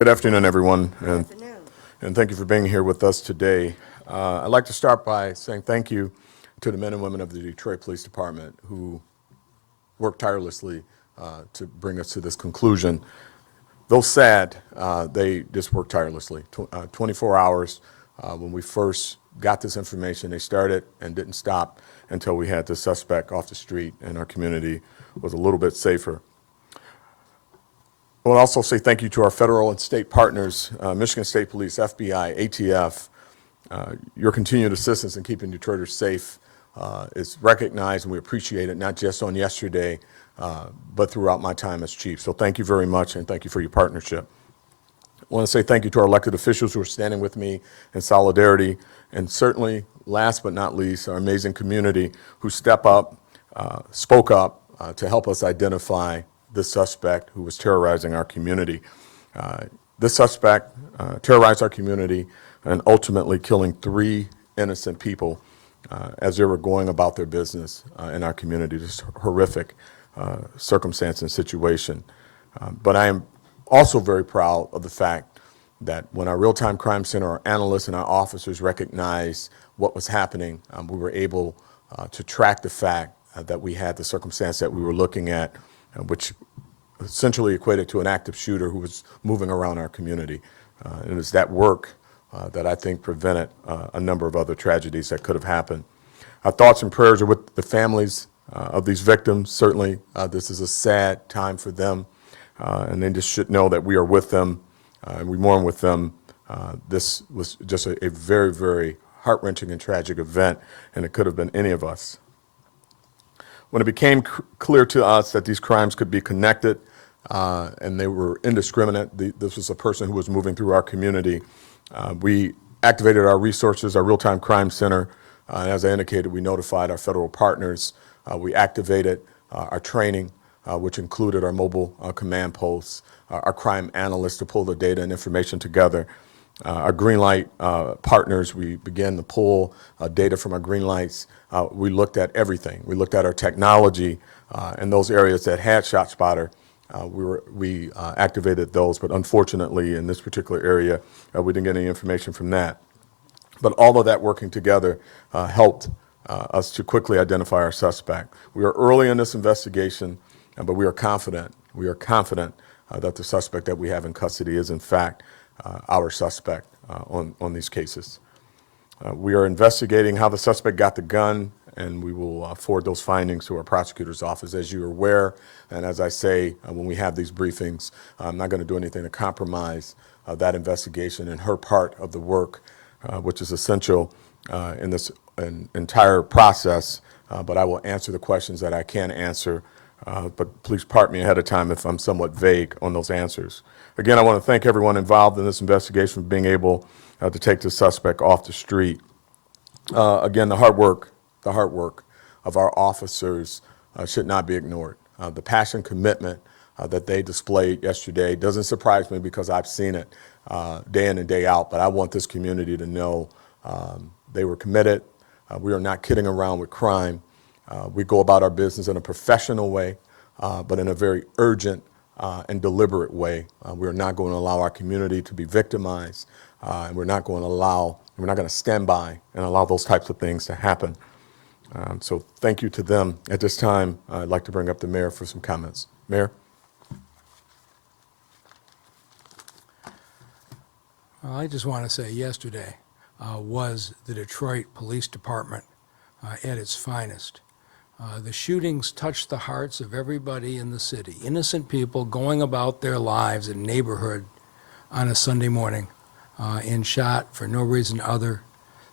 Good afternoon, everyone, and thank you for being here with us today. I'd like to start by saying thank you to the men and women of the Detroit Police Department who worked tirelessly to bring us to this conclusion. Though sad, they just worked tirelessly. 24 hours when we first got this information, they started and didn't stop until we had the suspect off the street and our community was a little bit safer. I want to also say thank you to our federal and state partners, Michigan State Police, FBI, ATF. Your continued assistance in keeping Detroiters safe is recognized, and we appreciate it, not just on yesterday, but throughout my time as chief. So thank you very much, and thank you for your partnership. I want to say thank you to our elected officials who are standing with me in solidarity, and certainly, last but not least, our amazing community who spoke up to help us identify this suspect who was terrorizing our community. This suspect terrorized our community and ultimately killing 3 innocent people as they were going about their business in our community. Just horrific circumstance and situation. But I am also very proud of the fact that when our real-time crime center, our analysts and our officers recognized what was happening, we were able to track the fact that we had the circumstance that we were looking at, which essentially equated to an active shooter who was moving around our community. It was that work that I think prevented a number of other tragedies that could have happened. Our thoughts and prayers are with the families of these victims. Certainly, this is a sad time for them, and they just should know that we are with them and we mourn with them. This was just a very, very heart-wrenching and tragic event, and it could have been any of us. When it became clear to us that these crimes could be connected and they were indiscriminate, this was a person who was moving through our community, we activated our resources, our real-time crime center. As I indicated, we notified our federal partners. We activated our training, which included our mobile command posts, our crime analysts to pull the data and information together. Our green light partners, we began to pull data from our green lights. We looked at everything. We looked at our technology in those areas that had ShotSpotter. We activated those, but unfortunately in this particular area, we didn't get any information from that. But all of that working together helped us to quickly identify our suspect. We are early in this investigation, but we are confident that the suspect that we have in custody is in fact our suspect on these cases. We are investigating how the suspect got the gun, and we will forward those findings to our prosecutor's office. As you are aware, and as I say when we have these briefings, I'm not going to do anything to compromise that investigation and her part of the work, which is essential in this entire process, but I will answer the questions that I can answer. But please pardon me ahead of time if I'm somewhat vague on those answers. Again, I want to thank everyone involved in this investigation for being able to take the suspect off the street. Again, the hard work of our officers should not be ignored. The passion, commitment that they displayed yesterday doesn't surprise me because I've seen it day in and day out, but I want this community to know they were committed. We are not kidding around with crime. We go about our business in a professional way, but in a very urgent and deliberate way. We're not going to allow our community to be victimized, and we're not going to stand by and allow those types of things to happen. So thank you to them. At this time, I'd like to bring up the mayor for some comments. Mayor? Well, I just want to say yesterday was the Detroit Police Department at its finest. The shootings touched the hearts of everybody in the city. Innocent people going about their lives in a neighborhood on a Sunday morning and shot for no reason other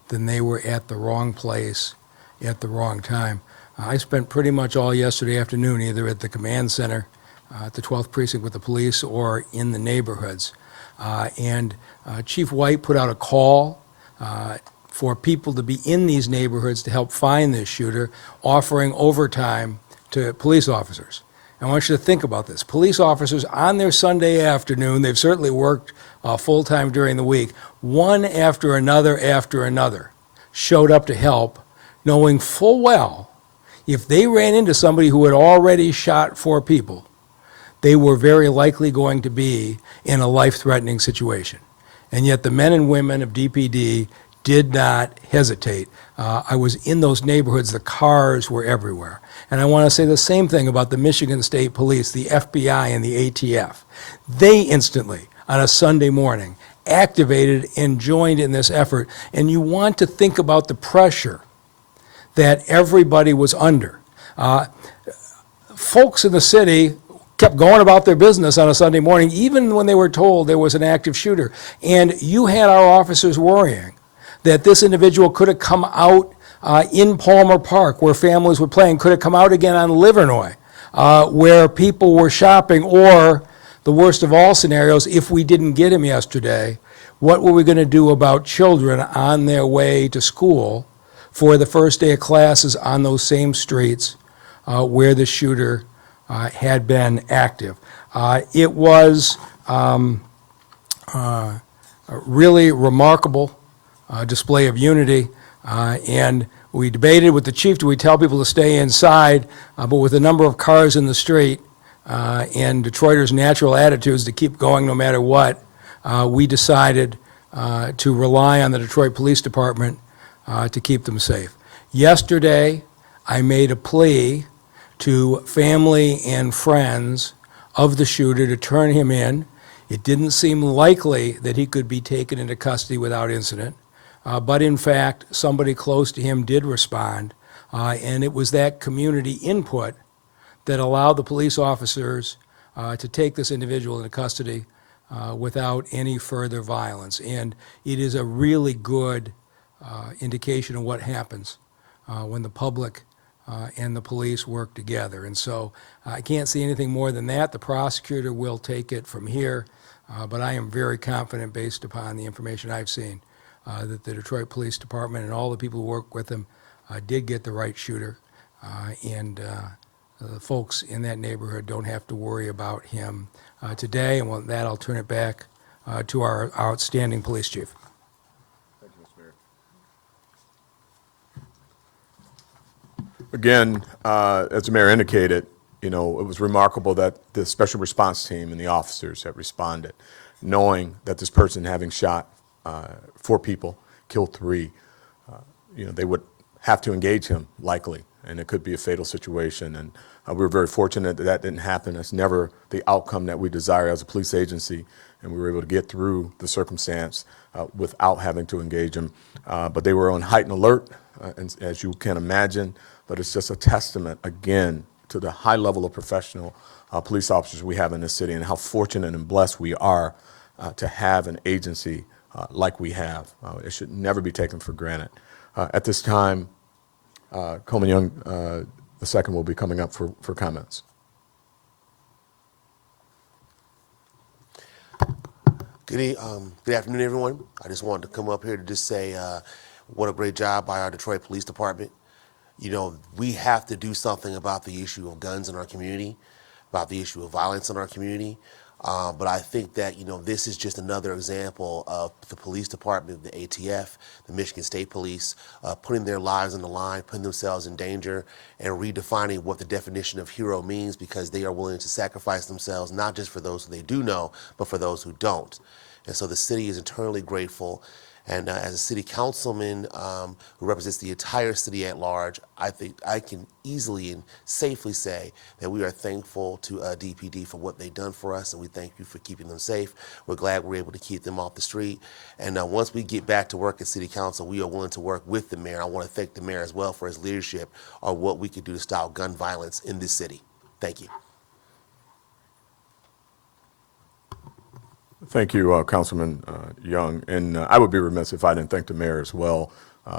than they were at the wrong place at the wrong time. I spent pretty much all yesterday afternoon either at the command center at the 12th precinct with the police or in the neighborhoods. And Chief White put out a call for people to be in these neighborhoods to help find this shooter, offering overtime to police officers. I want you to think about this. Police officers on their Sunday afternoon, they've certainly worked full-time during the week, one after another, showed up to help, knowing full well if they ran into somebody who had already shot 4 people, they were very likely going to be in a life-threatening situation. And yet the men and women of DPD did not hesitate. I was in those neighborhoods, the cars were everywhere. And I want to say the same thing about the Michigan State Police, the FBI, and the ATF. They instantly, on a Sunday morning, activated and joined in this effort. And you want to think about the pressure that everybody was under. Folks in the city kept going about their business on a Sunday morning, even when they were told there was an active shooter. And you had our officers worrying that this individual could have come out in Palmer Park, where families were playing, could have come out again on Livernois, where people were shopping, or the worst of all scenarios, if we didn't get him yesterday, what were we going to do about children on their way to school for the first day of classes on those same streets where the shooter had been active? It was a really remarkable display of unity, and we debated with the chief, do we tell people to stay inside, but with the number of cars in the street and Detroiters' natural attitudes to keep going no matter what, we decided to rely on the Detroit Police Department to keep them safe. Yesterday, I made a plea to family and friends of the shooter to turn him in. It didn't seem likely that he could be taken into custody without incident, but in fact, somebody close to him did respond, and it was that community input that allowed the police officers to take this individual into custody without any further violence. And it is a really good indication of what happens when the public and the police work together. And so I can't see anything more than that. The prosecutor will take it from here, but I am very confident, based upon the information I've seen, that the Detroit Police Department and all the people who work with them did get the right shooter, and the folks in that neighborhood don't have to worry about him today. And with that, I'll turn it back to our outstanding police chief. Thank you, Mr. Mayor. Again, as the mayor indicated, it was remarkable that the special response team and the officers have responded, knowing that this person, having shot 4 people, killed 3, they would have to engage him, likely, and it could be a fatal situation. And we were very fortunate that that didn't happen. That's never the outcome that we desire as a police agency, and we were able to get through the circumstance without having to engage him. But they were on heightened alert, as you can imagine, but it's just a testament, again, to the high level of professional police officers we have in this city, and how fortunate and blessed we are to have an agency like we have. It should never be taken for granted. At this time, Coleman Young II will be coming up for comments. Good afternoon, everyone. I just wanted to come up here to just say what a great job by our Detroit Police Department. We have to do something about the issue of guns in our community, about the issue of violence in our community. But I think that, this is just another example of the police department, the ATF, the Michigan State Police, putting their lives on the line, putting themselves in danger, and redefining what the definition of hero means, because they are willing to sacrifice themselves, not just for those who they do know, but for those who don't. And so the city is eternally grateful. And as a city councilman who represents the entire city at large, I think I can easily and safely say that we are thankful to DPD for what they've done for us, and we thank you for keeping them safe. We're glad we're able to keep them off the street. And once we get back to work at city council, we are willing to work with the mayor. I want to thank the mayor as well for his leadership on what we could do to stop gun violence in this city. Thank you. Thank you, Councilman Young. And I would be remiss if I didn't thank the mayor as well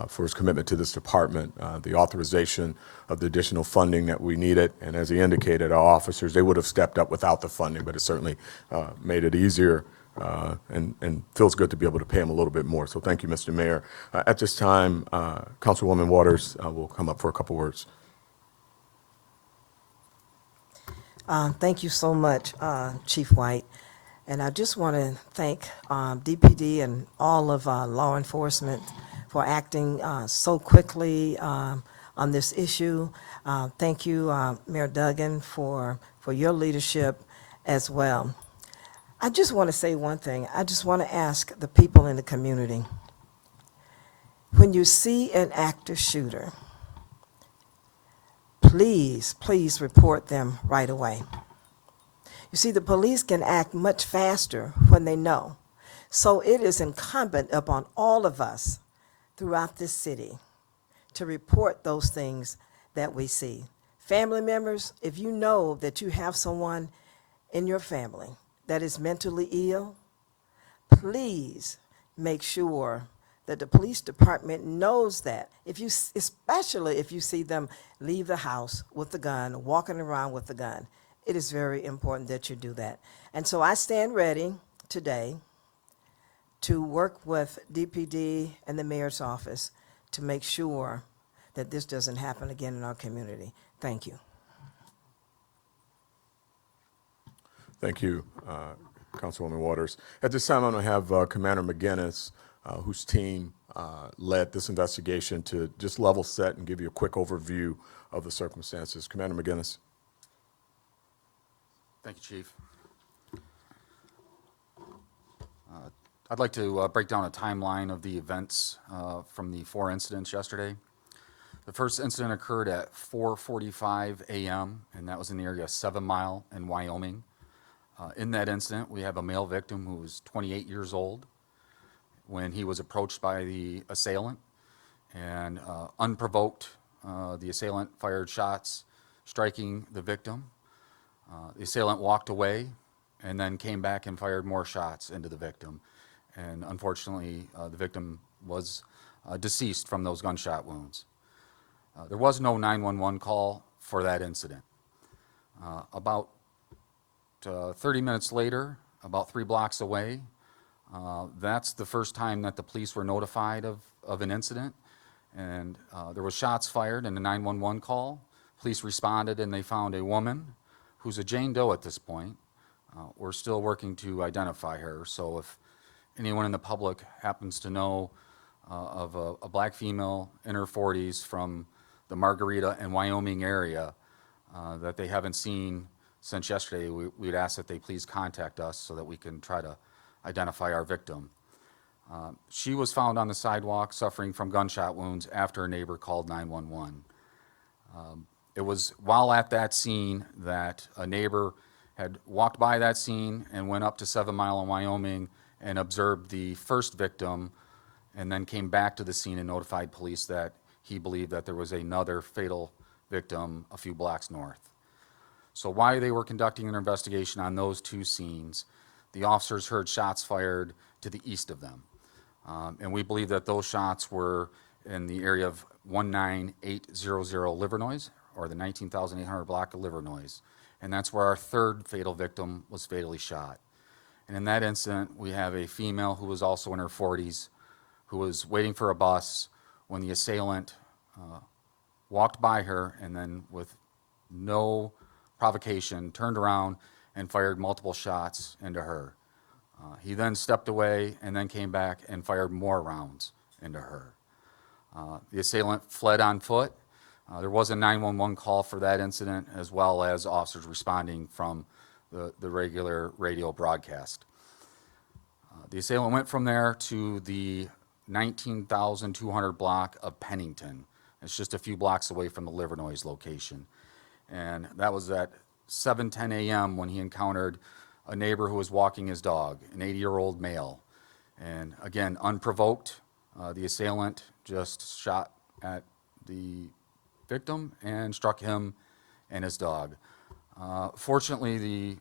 for his commitment to this department, the authorization of the additional funding that we needed. And as he indicated, our officers, they would have stepped up without the funding, but it certainly made it easier and feels good to be able to pay him a little bit more. So thank you, Mr. Mayor. At this time, Councilwoman Waters will come up for a couple words. Thank you so much, Chief White. And I just want to thank DPD and all of law enforcement for acting so quickly on this issue. Thank you, Mayor Duggan, for your leadership as well. I just want to say one thing. I just want to ask the people in the community, when you see an active shooter, please report them right away. You see, the police can act much faster when they know. So it is incumbent upon all of us throughout this city to report those things that we see. Family members, if you know that you have someone in your family that is mentally ill, please make sure that the police department knows that. Especially if you see them leave the house with the gun, walking around with the gun, it is very important that you do that. And so I stand ready today to work with DPD and the mayor's office to make sure that this doesn't happen again in our community. Thank you. Thank you, Councilwoman Waters. At this time, I'm going to have Commander McGinnis, whose team led this investigation, to just level set and give you a quick overview of the circumstances. Commander McGinnis. Thank you, Chief. I'd like to break down a timeline of the events from the 4 incidents yesterday. The first incident occurred at 4:45 a.m., and that was in the area of 7 Mile in Wyoming. In that incident, we have a male victim who was 28 years old when he was approached by the assailant, and unprovoked, the assailant fired shots, striking the victim. The assailant walked away and then came back and fired more shots into the victim. And unfortunately, the victim was deceased from those gunshot wounds. There was no 911 call for that incident. About 30 minutes later, about 3 blocks away, that's the first time that the police were notified of an incident. And there was shots fired and a 911 call. Police responded and they found a woman who's a Jane Doe at this point. We're still working to identify her, so if anyone in the public happens to know of a black female in her 40s from the Margarita and Wyoming area that they haven't seen since yesterday, we'd ask that they please contact us so that we can try to identify our victim. She was found on the sidewalk suffering from gunshot wounds after a neighbor called 911. It was while at that scene that a neighbor had walked by that scene and went up to 7 Mile in Wyoming and observed the first victim, and then came back to the scene and notified police that he believed that there was another fatal victim a few blocks north. So while they were conducting an investigation on those 2 scenes, the officers heard shots fired to the east of them. And we believe that those shots were in the area of 19800 Livernois, or the 19,800 block of Livernois. And that's where our 3rd fatal victim was fatally shot. And in that incident, we have a female who was also in her 40s, who was waiting for a bus when the assailant walked by her and then, with no provocation, turned around and fired multiple shots into her. He then stepped away and then came back and fired more rounds into her. The assailant fled on foot. There was a 911 call for that incident, as well as officers responding from the regular radio broadcast. The assailant went from there to the 19,200 block of Pennington. It's just a few blocks away from the Livernois location. And that was at 7:10 a.m. when he encountered a neighbor who was walking his dog, an 80-year-old male. And again, unprovoked, the assailant just shot at the victim and struck him and his dog. Fortunately, the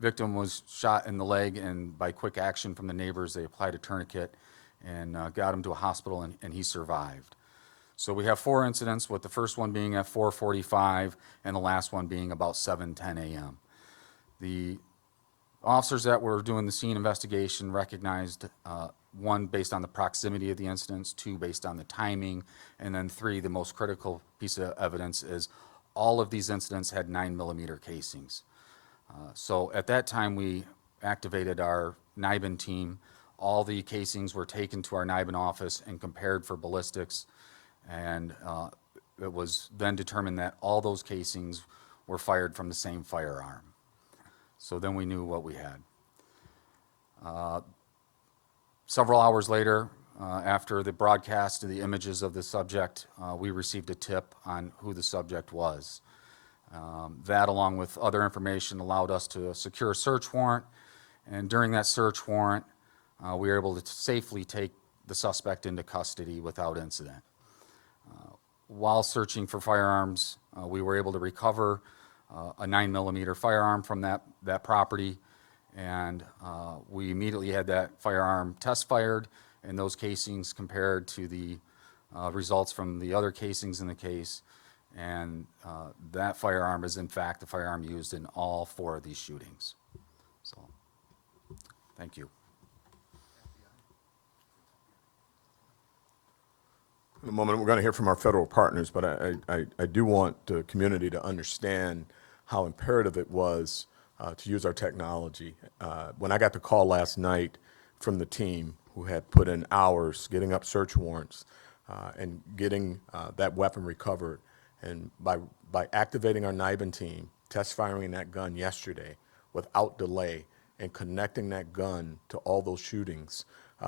victim was shot in the leg, and by quick action from the neighbors, they applied a tourniquet and got him to a hospital, and he survived. So we have 4 incidents, with the first one being at 4:45 and the last one being about 7:10 a.m. The officers that were doing the scene investigation recognized 1, based on the proximity of the incidents, 2, based on the timing, and then 3, the most critical piece of evidence is all of these incidents had 9mm casings. So at that time, we activated our NIBIN team. All the casings were taken to our NIBIN office and compared for ballistics, and it was then determined that all those casings were fired from the same firearm. So then we knew what we had. Several hours later, after the broadcast of the images of the subject, we received a tip on who the subject was. That, along with other information, allowed us to secure a search warrant, and during that search warrant, we were able to safely take the suspect into custody without incident. While searching for firearms, we were able to recover a 9mm firearm from that property, and we immediately had that firearm test fired, and those casings compared to the results from the other casings in the case, and that firearm is in fact the firearm used in all 4 of these shootings. So, thank you. In a moment, we're going to hear from our federal partners, but I do want the community to understand how imperative it was to use our technology. When I got the call last night from the team who had put in hours getting up search warrants and getting that weapon recovered, and by activating our NIBIN team, test firing that gun yesterday without delay and connecting that gun to all those shootings,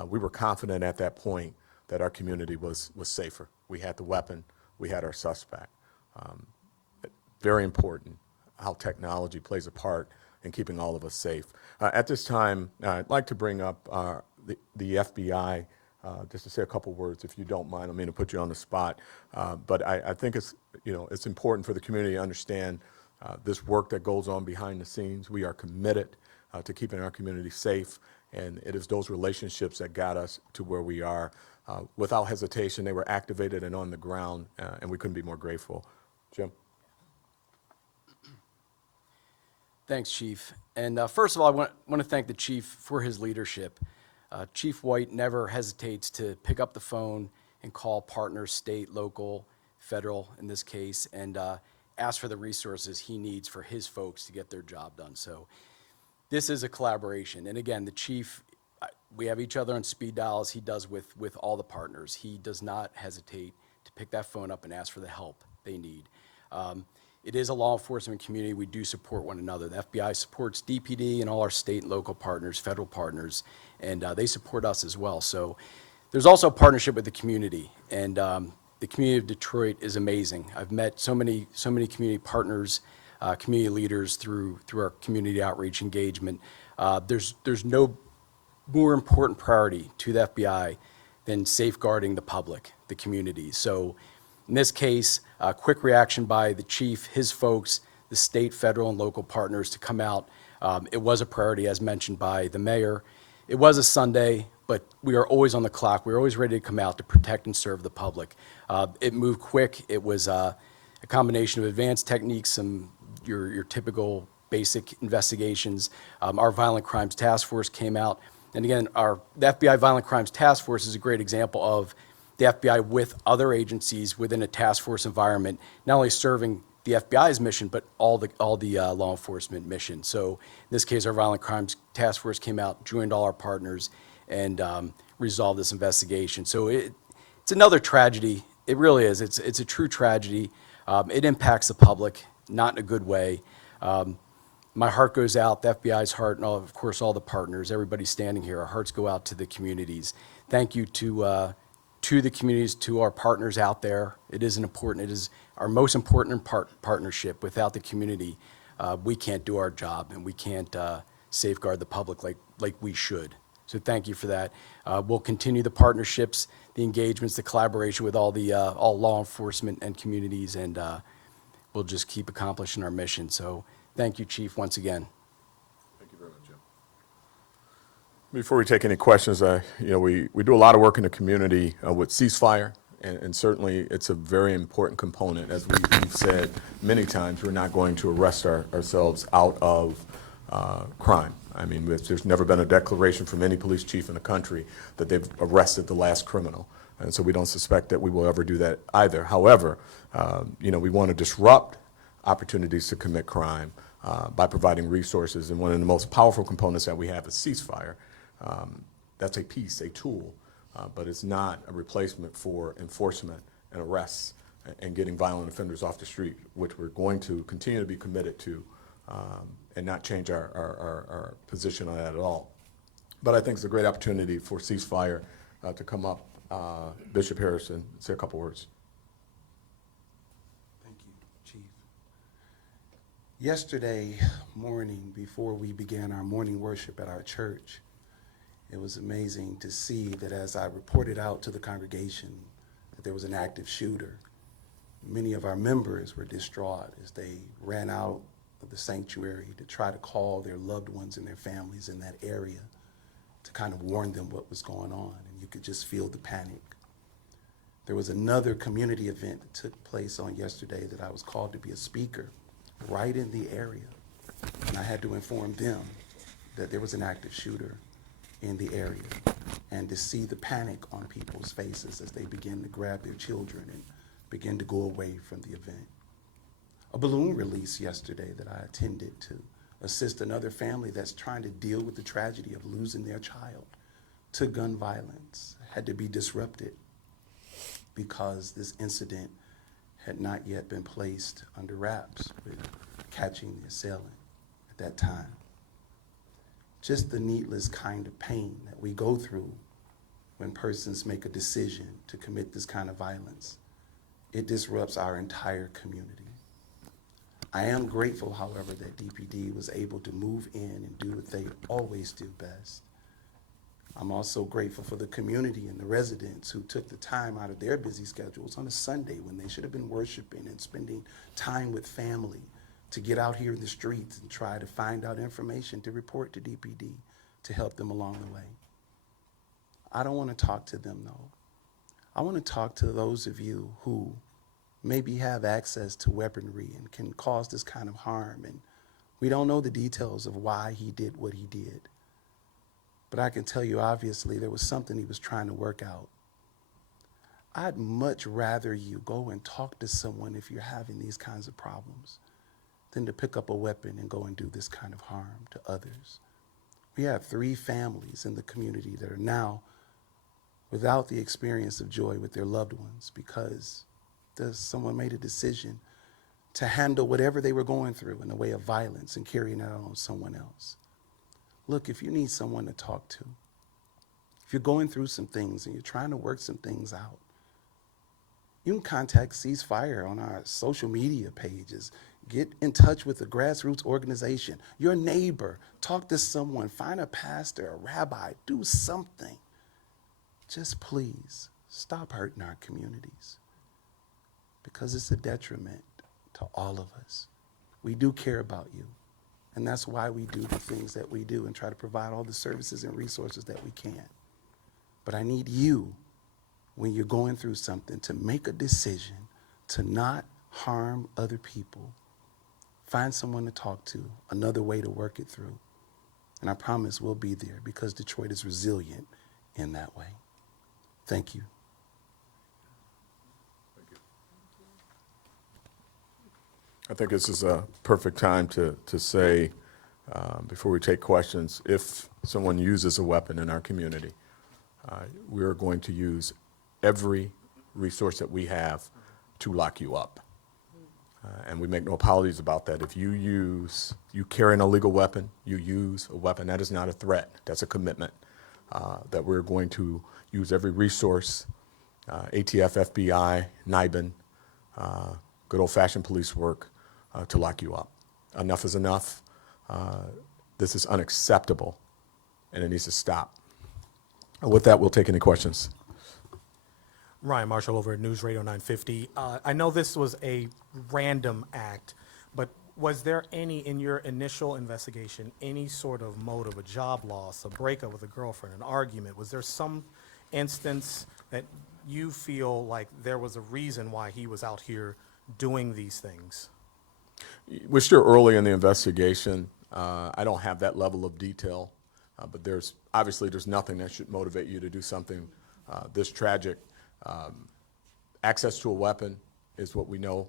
we were confident at that point that our community was safer. We had the weapon, we had our suspect. Very important how technology plays a part in keeping all of us safe. At this time, I'd like to bring up the FBI just to say a couple words, if you don't mind. I don't mean to put you on the spot, but I think it's important for the community to understand this work that goes on behind the scenes. We are committed to keeping our community safe, and it is those relationships that got us to where we are. Without hesitation, they were activated and on the ground, and we couldn't be more grateful. Jim? Thanks, Chief. And first of all, I want to thank the Chief for his leadership. Chief White never hesitates to pick up the phone and call partners, state, local, federal in this case, and ask for the resources he needs for his folks to get their job done. So this is a collaboration. And again, the Chief, we have each other on speed dial as he does with all the partners. He does not hesitate to pick that phone up and ask for the help they need. It is a law enforcement community. We do support one another. The FBI supports DPD and all our state and local partners, federal partners, and they support us as well. So there's also a partnership with the community, and the community of Detroit is amazing. I've met so many community partners, community leaders through our community outreach engagement. There's no more important priority to the FBI than safeguarding the public, the community. So in this case, a quick reaction by the Chief, his folks, the state, federal, and local partners to come out. It was a priority, as mentioned by the mayor. It was a Sunday, but we are always on the clock. We're always ready to come out to protect and serve the public. It moved quick. It was a combination of advanced techniques, some your typical basic investigations. Our Violent Crimes Task Force came out. And again, the FBI Violent Crimes Task Force is a great example of the FBI with other agencies within a task force environment, not only serving the FBI's mission, but all the law enforcement mission. So in this case, our Violent Crimes Task Force came out, joined all our partners, and resolved this investigation. So it's another tragedy. It really is. It's a true tragedy. It impacts the public, not in a good way. My heart goes out, the FBI's heart, and of course all the partners, everybody standing here, our hearts go out to the communities. Thank you to the communities, to our partners out there. It is our most important partnership. Without the community, we can't do our job, and we can't safeguard the public like we should. So thank you for that. We'll continue the partnerships, the engagements, the collaboration with all law enforcement and communities, and we'll just keep accomplishing our mission. So thank you, Chief, once again. Thank you very much, Jim. Before we take any questions, we do a lot of work in the community with Ceasefire, and certainly it's a very important component. As we've said many times, we're not going to arrest ourselves out of crime. I mean, there's never been a declaration from any police chief in the country that they've arrested the last criminal, and so we don't suspect that we will ever do that either. However, we want to disrupt opportunities to commit crime by providing resources, and one of the most powerful components that we have is Ceasefire. That's a piece, a tool, but it's not a replacement for enforcement and arrests and getting violent offenders off the street, which we're going to continue to be committed to and not change our position on that at all. But I think it's a great opportunity for Ceasefire to come up. Bishop Harrison, say a couple words. Thank you, Chief. Yesterday morning, before we began our morning worship at our church, it was amazing to see that as I reported out to the congregation that there was an active shooter, many of our members were distraught as they ran out of the sanctuary to try to call their loved ones and their families in that area to kind of warn them what was going on, and you could just feel the panic. There was another community event that took place on yesterday that I was called to be a speaker right in the area, and I had to inform them that there was an active shooter in the area, and to see the panic on people's faces as they begin to grab their children and begin to go away from the event. A balloon release yesterday that I attended to assist another family that's trying to deal with the tragedy of losing their child to gun violence had to be disrupted because this incident had not yet been placed under wraps with catching the assailant at that time. Just the needless kind of pain that we go through when persons make a decision to commit this kind of violence, it disrupts our entire community. I am grateful, however, that DPD was able to move in and do what they always do best. I'm also grateful for the community and the residents who took the time out of their busy schedules on a Sunday when they should have been worshiping and spending time with family to get out here in the streets and try to find out information to report to DPD to help them along the way. I don't want to talk to them, though. I want to talk to those of you who maybe have access to weaponry and can cause this kind of harm, and we don't know the details of why he did what he did. But I can tell you, obviously, there was something he was trying to work out. I'd much rather you go and talk to someone if you're having these kinds of problems than to pick up a weapon and go and do this kind of harm to others. We have 3 families in the community that are now without the experience of joy with their loved ones because someone made a decision to handle whatever they were going through in the way of violence and carrying it out on someone else. Look, if you need someone to talk to, if you're going through some things and you're trying to work some things out, you can contact Ceasefire on our social media pages. Get in touch with a grassroots organization, your neighbor, talk to someone, find a pastor, a rabbi, do something. Just please stop hurting our communities because it's a detriment to all of us. We do care about you, and that's why we do the things that we do and try to provide all the services and resources that we can. But I need you, when you're going through something, to make a decision to not harm other people. Find someone to talk to, another way to work it through. And I promise we'll be there because Detroit is resilient in that way. Thank you. I think this is a perfect time to say, before we take questions, if someone uses a weapon in our community, we're going to use every resource that we have to lock you up. And we make no apologies about that. If you carry an illegal weapon, you use a weapon, that is not a threat. That's a commitment that we're going to use every resource, ATF, FBI, NIBIN, good old-fashioned police work to lock you up. Enough is enough. This is unacceptable, and it needs to stop. And with that, we'll take any questions. Ryan Marshall over at News Radio 950. I know this was a random act, but was there any, in your initial investigation, any sort of motive, a job loss, a breakup with a girlfriend, an argument? Was there some instance that you feel like there was a reason why he was out here doing these things? We're still early in the investigation. I don't have that level of detail, but there's nothing that should motivate you to do something this tragic. Access to a weapon is what we know,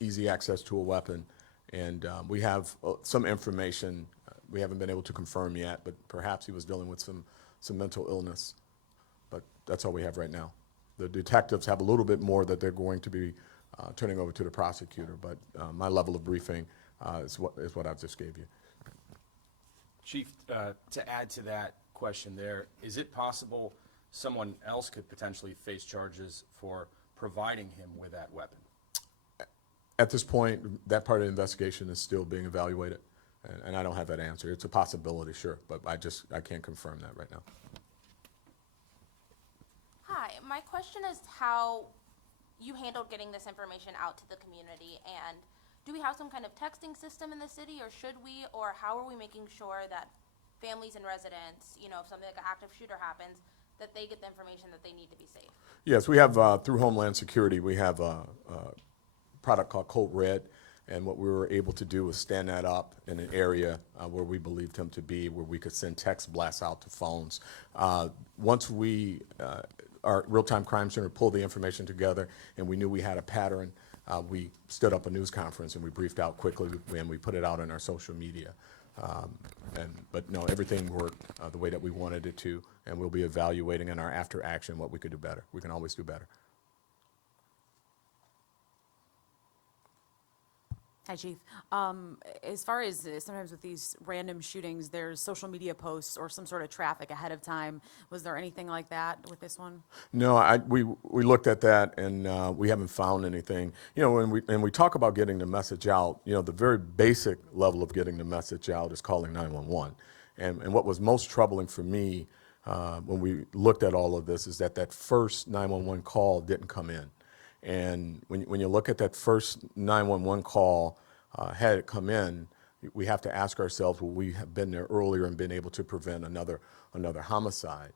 easy access to a weapon. And we have some information we haven't been able to confirm yet, but perhaps he was dealing with some mental illness. But that's all we have right now. The detectives have a little bit more that they're going to be turning over to the prosecutor, but my level of briefing is what I just gave you. Chief, to add to that question there, is it possible someone else could potentially face charges for providing him with that weapon? At this point, that part of the investigation is still being evaluated, and I don't have that answer. It's a possibility, sure, but I can't confirm that right now. Hi, my question is how you handled getting this information out to the community, and do we have some kind of texting system in the city, or should we, or how are we making sure that families and residents, you know, if something like an active shooter happens, that they get the information that they need to be safe? Yes, we have, through Homeland Security, we have a product called Code Red, and what we were able to do was stand that up in an area where we believed him to be, where we could send text blasts out to phones. Once we, our real-time crime center pulled the information together and we knew we had a pattern, we stood up a news conference and we briefed out quickly and we put it out on our social media. But no, everything worked the way that we wanted it to, and we'll be evaluating in our after action what we could do better. We can always do better. Hi, Chief. As far as sometimes with these random shootings, there's social media posts or some sort of traffic ahead of time. Was there anything like that with this one? No, we looked at that and we haven't found anything. You know, when we talk about getting the message out, you know, the very basic level of getting the message out is calling 911. And what was most troubling for me when we looked at all of this is that first 911 call didn't come in. And when you look at that first 911 call, had it come in, we have to ask ourselves, will we have been there earlier and been able to prevent another homicide?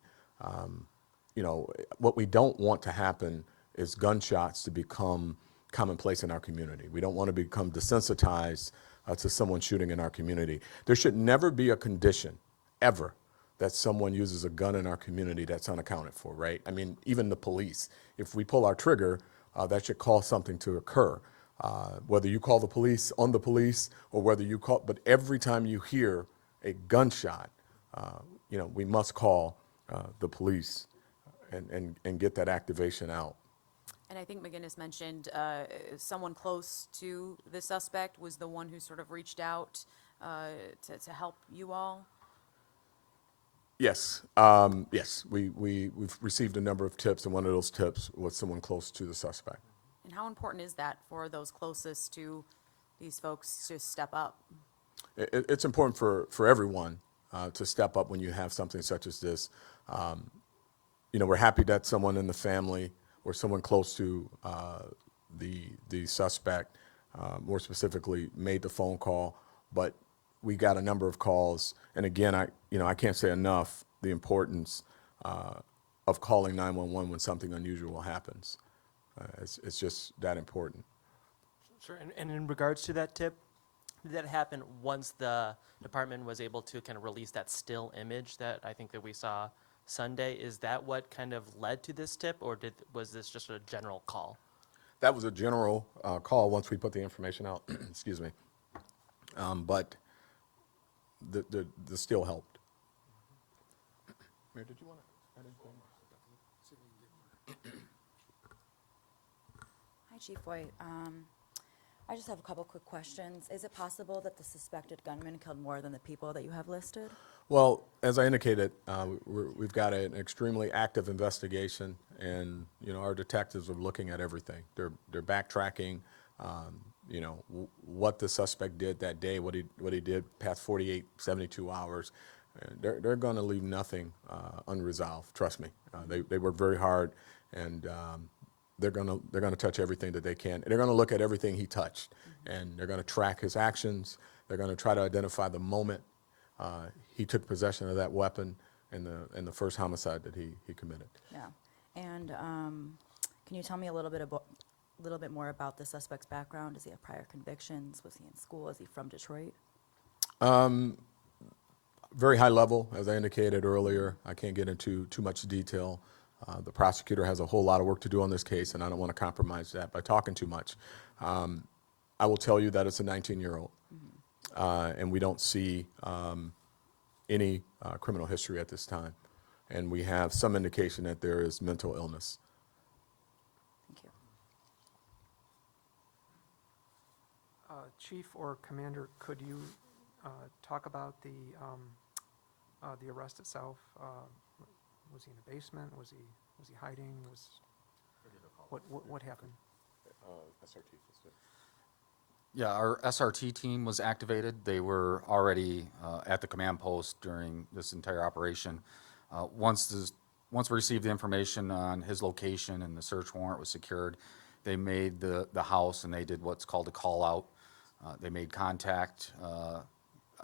You know, what we don't want to happen is gunshots to become commonplace in our community. We don't want to become desensitized to someone shooting in our community. There should never be a condition, ever, that someone uses a gun in our community that's unaccounted for, right? I mean, even the police, if we pull our trigger, that should cause something to occur. Whether you call the police on the police or whether you call, but every time you hear a gunshot, you know, we must call the police and get that activation out. And I think McGinnis mentioned someone close to the suspect was the one who sort of reached out to help you all. Yes, yes. We've received a number of tips, and one of those tips was someone close to the suspect. And how important is that for those closest to these folks to step up? It's important for everyone to step up when you have something such as this. You know, we're happy that someone in the family or someone close to the suspect, more specifically, made the phone call, but we got a number of calls, and again, I can't say enough the importance of calling 911 when something unusual happens. It's just that important. Sure, and in regards to that tip, did that happen once the department was able to kind of release that still image that I think that we saw Sunday? Is that what kind of led to this tip, or was this just a general call? That was a general call once we put the information out. Excuse me, but the still helped. Mayor, did you want to add anything? Hi, Chief White. I just have a couple quick questions. Is it possible that the suspected gunman killed more than the people that you have listed? Well, as I indicated, we've got an extremely active investigation, and you know our detectives are looking at everything. They're backtracking. You know, what the suspect did that day, what he did past 48, 72 hours. They're going to leave nothing unresolved. Trust me. They work very hard, and they're going to touch everything that they can. They're going to look at everything he touched, and they're going to track his actions. They're going to try to identify the moment he took possession of that weapon in the first homicide that he committed. Yeah. And can you tell me a little bit more about the suspect's background? Does he have prior convictions? Was he in school? Is he from Detroit? Very high level, as I indicated earlier. I can't get into too much detail. The prosecutor has a whole lot of work to do on this case, and I don't want to compromise that by talking too much. I will tell you that it's a 19-year-old, and we don't see any criminal history at this time. And we have some indication that there is mental illness. Thank you. Chief or Commander, could you talk about the arrest itself? Was he in the basement? Was he hiding? What happened? Yeah, our SRT team was activated. They were already at the command post during this entire operation. Once we received the information on his location and the search warrant was secured, they made the house and they did what's called a call out. They made contact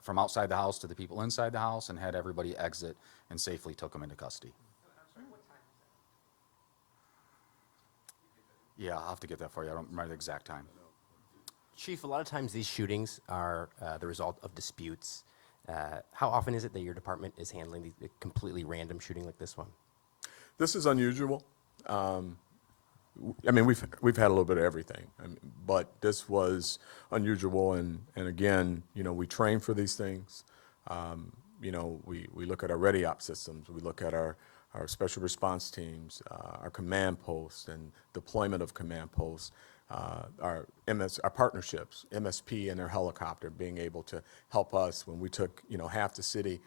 from outside the house to the people inside the house and had everybody exit and safely took them into custody. Yeah, I'll have to get that for you. I don't remember the exact time. Chief, a lot of times these shootings are the result of disputes. How often is it that your department is handling these completely random shooting like this one? This is unusual. I mean, we've had a little bit of everything, but this was unusual. And again, you know, we train for these things. You know, we look at our ready op systems. We look at our special response teams, our command posts and deployment of command posts, our partnerships, MSP and their helicopter being able to help us when we took, you know, half the city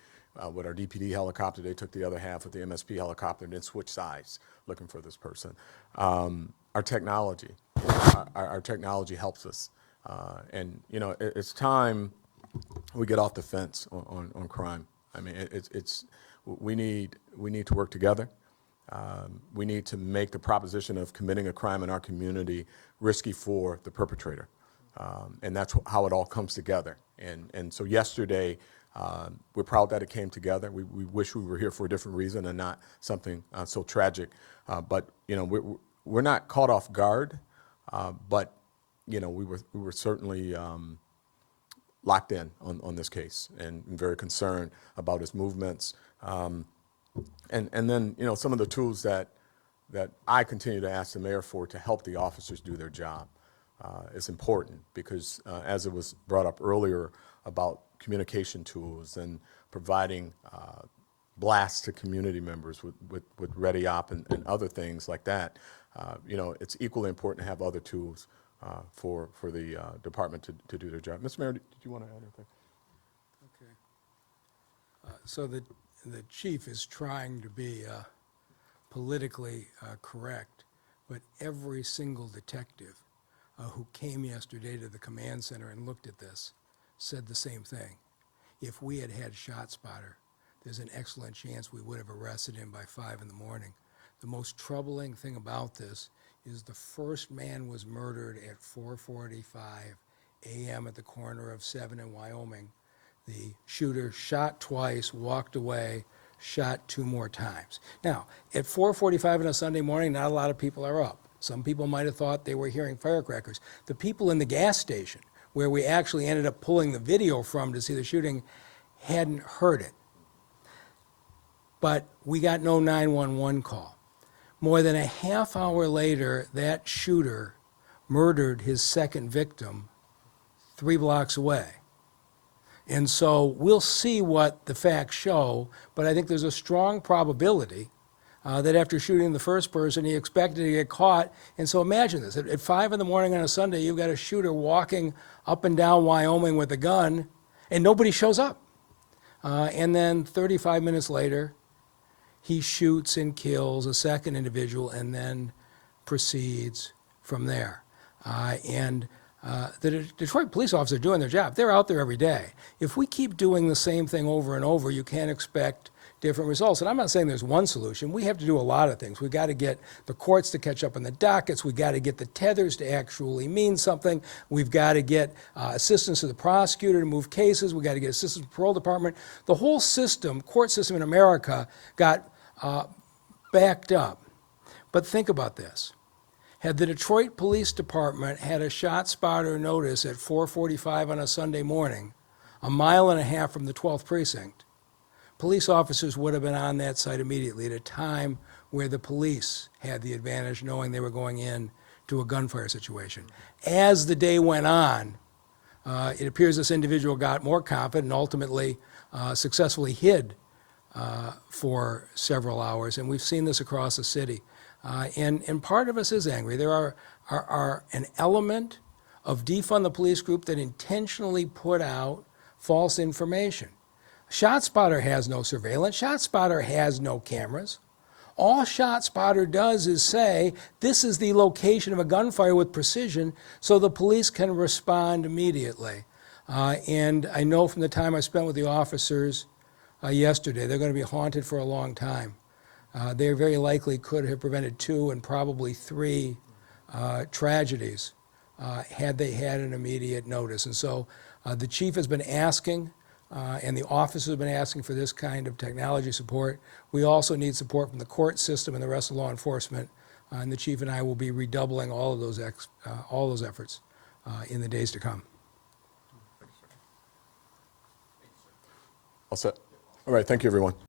with our DPD helicopter. They took the other half with the MSP helicopter and then switched sides looking for this person. Our technology, our technology helps us. And, you know, it's time we get off the fence on crime. I mean, we need to work together. We need to make the proposition of committing a crime in our community risky for the perpetrator. And that's how it all comes together. And so yesterday, we're proud that it came together. We wish we were here for a different reason and not something so tragic. But, you know, we're not caught off guard, but, you know, we were certainly locked in on this case and very concerned about his movements. And then, you know, some of the tools that I continue to ask the mayor for to help the officers do their job is important because as it was brought up earlier about communication tools and providing blasts to community members with ready op and other things like that, you know, it's equally important to have other tools for the department to do their job. Mr. Mayor, did you want to add anything? Okay. So the chief is trying to be politically correct, but every single detective who came yesterday to the command center and looked at this said the same thing. If we had had ShotSpotter, there's an excellent chance we would have arrested him by 5 in the morning. The most troubling thing about this is the first man was murdered at 4:45 a.m. at the corner of 7 in Wyoming. The shooter shot twice, walked away, shot 2 more times. Now, at 4:45 on a Sunday morning, not a lot of people are up. Some people might have thought they were hearing firecrackers. The people in the gas station, where we actually ended up pulling the video from to see the shooting, hadn't heard it. But we got no 911 call. More than a half hour later, that shooter murdered his second victim 3 blocks away. And so we'll see what the facts show, but I think there's a strong probability that after shooting the first person, he expected to get caught. And so imagine this, at 5 in the morning on a Sunday, you've got a shooter walking up and down Wyoming with a gun, and nobody shows up. And then 35 minutes later, he shoots and kills a second individual and then proceeds from there. The Detroit police officers are doing their job. They're out there every day. If we keep doing the same thing over and over, you can't expect different results. And I'm not saying there's one solution. We have to do a lot of things. We've got to get the courts to catch up on the dockets. We've got to get the tethers to actually mean something. We've got to get assistance to the prosecutor to move cases. We've got to get assistance to the parole department. The whole system, court system in America, got backed up. But think about this. Had the Detroit Police Department had a ShotSpotter notice at 4:45 on a Sunday morning, 1.5 miles from the 12th precinct, police officers would have been on that site immediately at a time where the police had the advantage knowing they were going in to a gunfire situation. As the day went on, it appears this individual got more confident and ultimately successfully hid for several hours, and we've seen this across the city. And part of us is angry. There are an element of defund the police group that intentionally put out false information. ShotSpotter has no surveillance. ShotSpotter has no cameras. All ShotSpotter does is say, this is the location of a gunfire with precision, so the police can respond immediately. And I know from the time I spent with the officers yesterday, they're going to be haunted for a long time. They very likely could have prevented 2 and probably 3 tragedies had they had an immediate notice. And so the chief has been asking, and the officers have been asking for this kind of technology support. We also need support from the court system and the rest of law enforcement, and the chief and I will be redoubling all of those efforts in the days to come. All set. All right, thank you, everyone.